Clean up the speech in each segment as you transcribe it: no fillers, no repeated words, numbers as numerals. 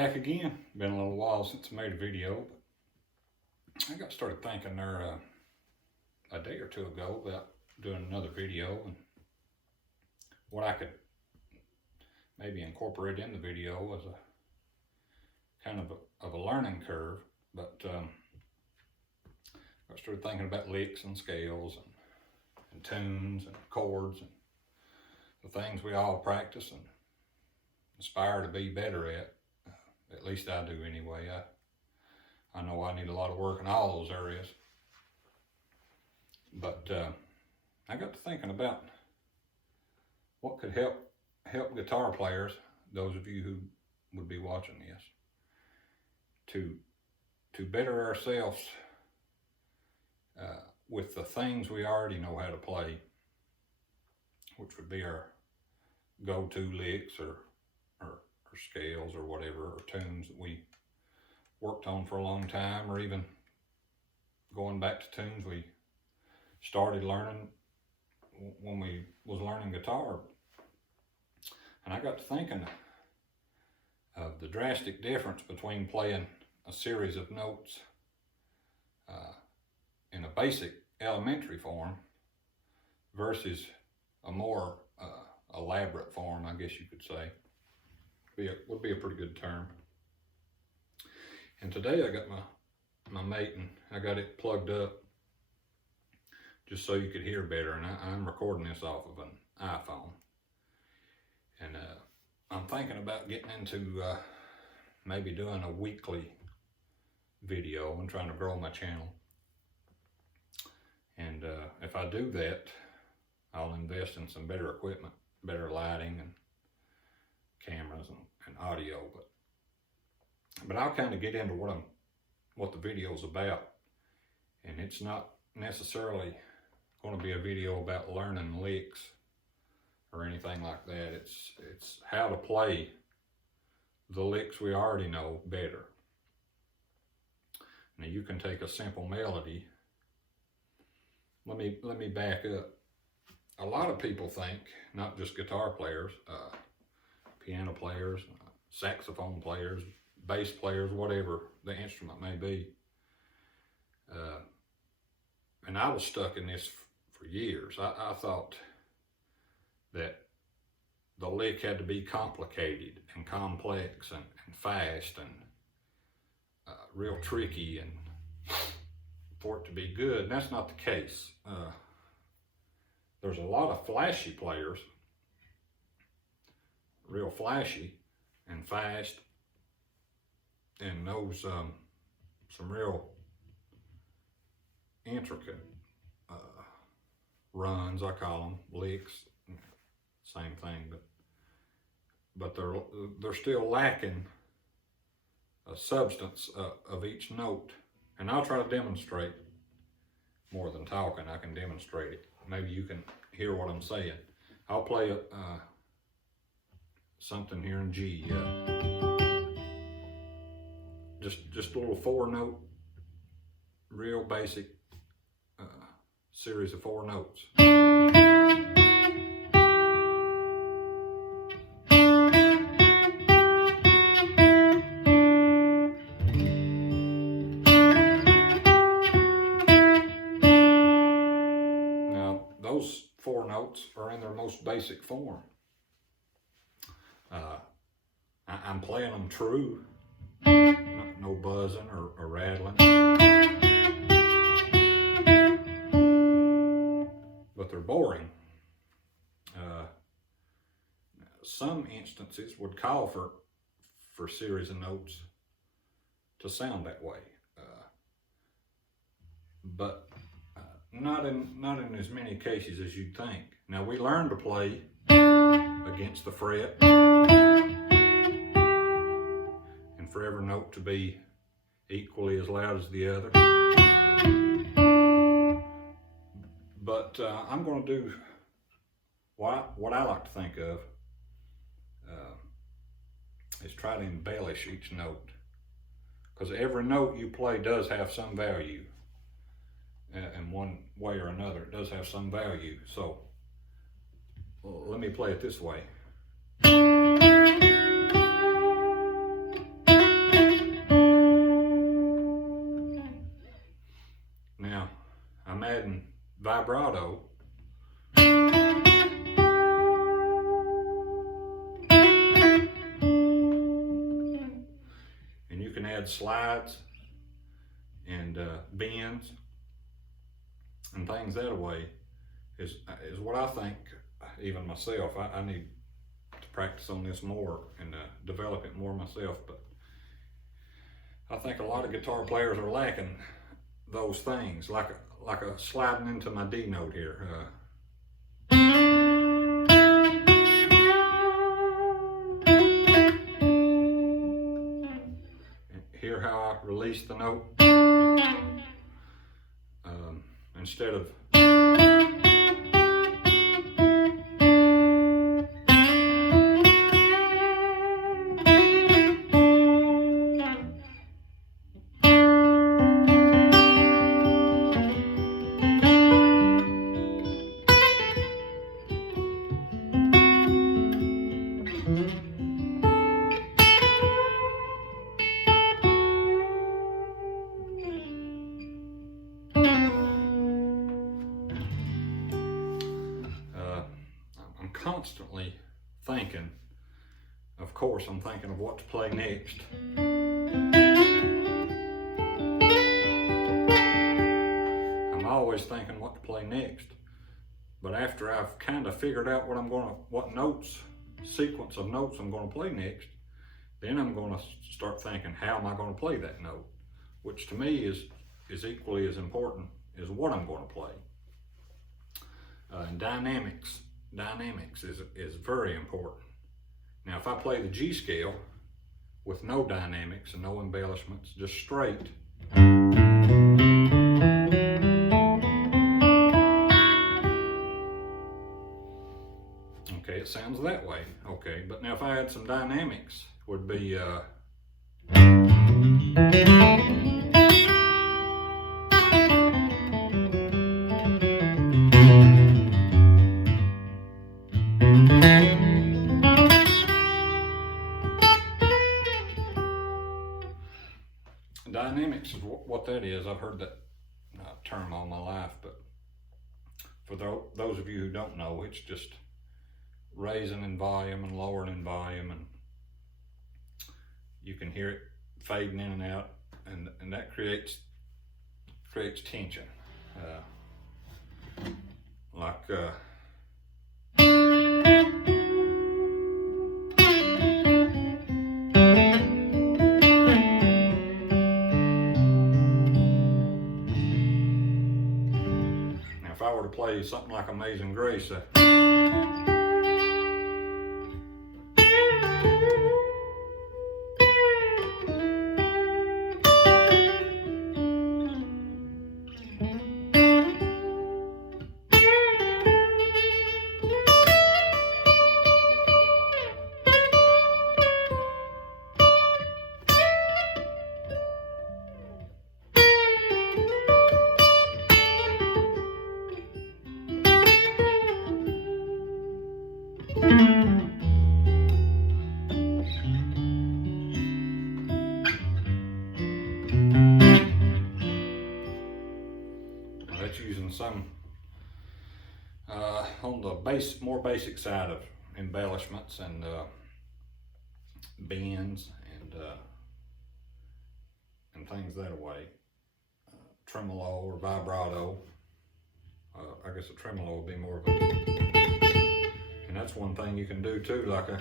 back again. Been a little while since I made a video, but I got started thinking there a day or two ago about doing another video and what I could maybe incorporate in the video as a kind of a learning curve. But I started thinking about licks and scales and tunes and chords and the things we all practice and aspire to be better at. At least I do anyway. I know I need a lot of work in all those areas. But I got to thinking about what could help guitar players, those of you who would be watching this, to better ourselves with the things we already know how to play, which would be our go-to licks or scales or whatever, or tunes that we worked on for a long time, or even going back to tunes we started learning when we was learning guitar. And I got to thinking of the drastic difference between playing a series of notes in a basic elementary form versus a more elaborate form, I guess you could say. Would be a pretty good term. And today I got my mate and I got it plugged up just so you could hear better, and I'm recording this off of an iPhone. And I'm thinking about getting into maybe doing a weekly video and trying to grow my channel. And if I do that, I'll invest in some better equipment, better lighting and cameras and audio, but I'll kind of get into what the video's about. And it's not necessarily going to be a video about learning licks or anything like that. It's how to play the licks we already know better. Now you can take a simple melody. Let me back up. A lot of people think, not just guitar players, piano players, saxophone players, bass players, whatever the instrument may be. And I was stuck in this for years. I thought that the lick had to be complicated and complex and fast and real tricky and for it to be good. And that's not the case. There's a lot of flashy players, real flashy and fast, and knows some real intricate runs, I call them, licks, same thing, but they're still lacking a substance of each note. And I'll try to demonstrate more than talking. I can demonstrate it. Maybe you can hear what I'm saying. I'll play something here in G. Just a little 4-note, real basic series of 4 notes. Now those 4 notes are in their most basic form. I'm playing them true, no buzzing or rattling. But they're boring. Some instances would call for series of notes to sound that way, but not in as many cases as you'd think. Now we learn to play against the fret, and for every note to be equally as loud as the other. But I'm going to do what I like to think of is try to embellish each note, because every note you play does have some value. In one way or another, it does have some value. So let me play it this way. vibrato. And you can add slides and bends and things that way is what I think. Even myself, I need to practice on this more and develop it more myself, but I think a lot of guitar players are lacking those things, like a sliding into my D note here. Hear how I release the note? Instead of constantly thinking, of course, I'm thinking of what to play next. I'm always thinking what to play next. But after I've kind of figured out what notes, sequence of notes I'm going to play next, then I'm going to start thinking, how am I going to play that note? Which to me is equally as important as what I'm going to play. And dynamics is very important. Now, if I play the G scale with no dynamics and no embellishments, just straight, okay, it sounds that way. Okay, but now if I add some dynamics, would be dynamics is what that is. I've heard that term all my life, but for those of you who don't know, it's just raising in volume and lowering in volume, and you can hear it fading in and out, and that creates tension. Now if I were to play something like Amazing Grace, that's using some on the more basic side of embellishments and bends and things that way. Tremolo or vibrato. I guess a tremolo would be more of a, and that's one thing you can do too, like a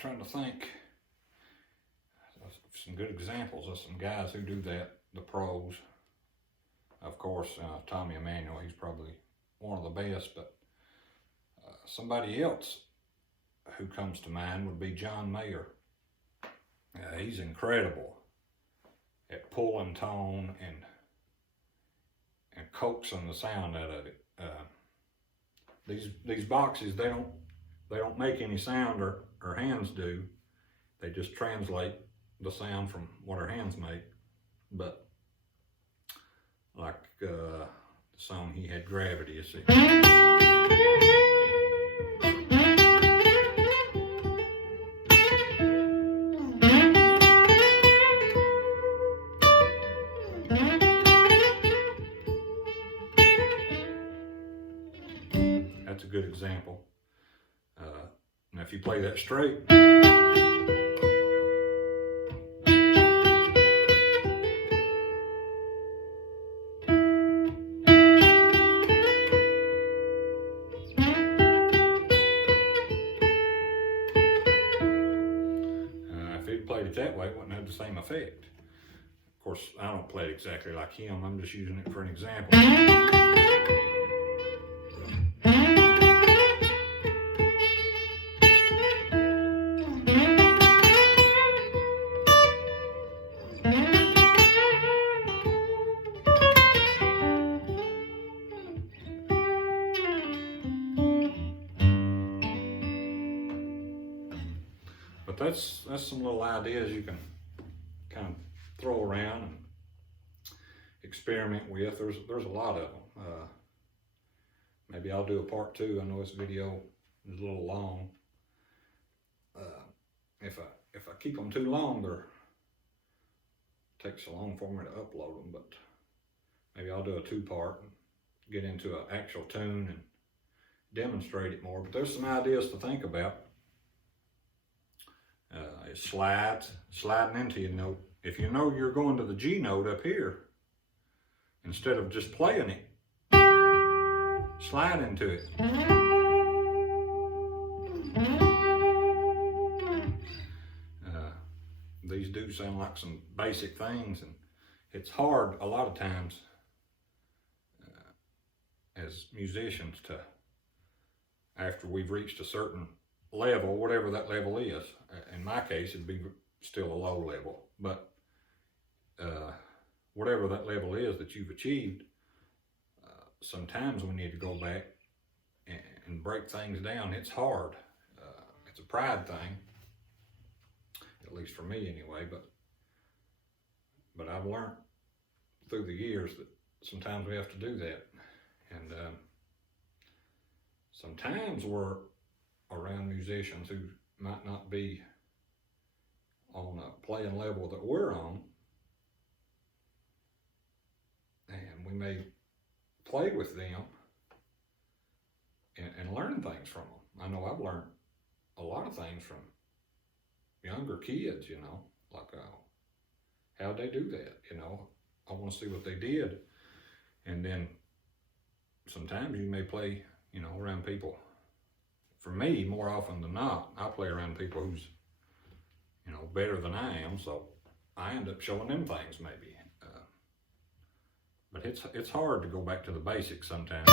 trying to think of some good examples of some guys who do that, the pros. Of course, Tommy Emmanuel, he's probably one of the best, but somebody else who comes to mind would be John Mayer. He's incredible at pulling tone and coaxing the sound out of it. These boxes, they don't make any sound, or hands do. They just translate the sound from what our hands make. But like the song he had, Gravity, you see. That's a good example. Now if you play that straight, if he'd played it that way, it wouldn't have the same effect. Of course, I don't play it exactly like him. I'm just using it for an example. But that's some little ideas you can kind of throw around and experiment with. There's a lot of them. Maybe I'll do a part 2. I know this video is a little long. If I keep them too long, it takes so long for me to upload them. But maybe I'll do a 2-part and get into an actual tune and demonstrate it more. But there's some ideas to think about. Sliding into your note. If you know you're going to the G note up here, instead of just playing it, slide into it. These do sound like some basic things, and it's hard a lot of times as musicians to, after we've reached a certain level, whatever that level is. In my case, it'd be still a low level, but whatever that level is that you've achieved, sometimes we need to go back and break things down. It's hard. It's a pride thing, at least for me anyway, but I've learned through the years that sometimes we have to do that. And sometimes we're around musicians who might not be on a playing level that we're on, and we may play with them and learn things from them. I know I've learned a lot of things from younger kids, you know, like how'd they do that, you know. I want to see what they did. And then sometimes you may play, you know, around people. For me, more often than not, I play around people who's, you know, better than I am, so I end up showing them things maybe. But it's hard to go back to the basics sometimes.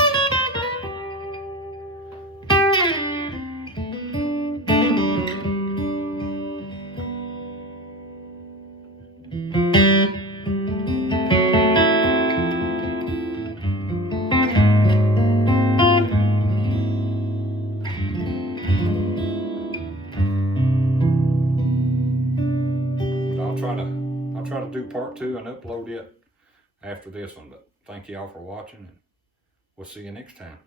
I'll try to do part 2 and upload it after this one, but thank you all for watching, and we'll see you next time.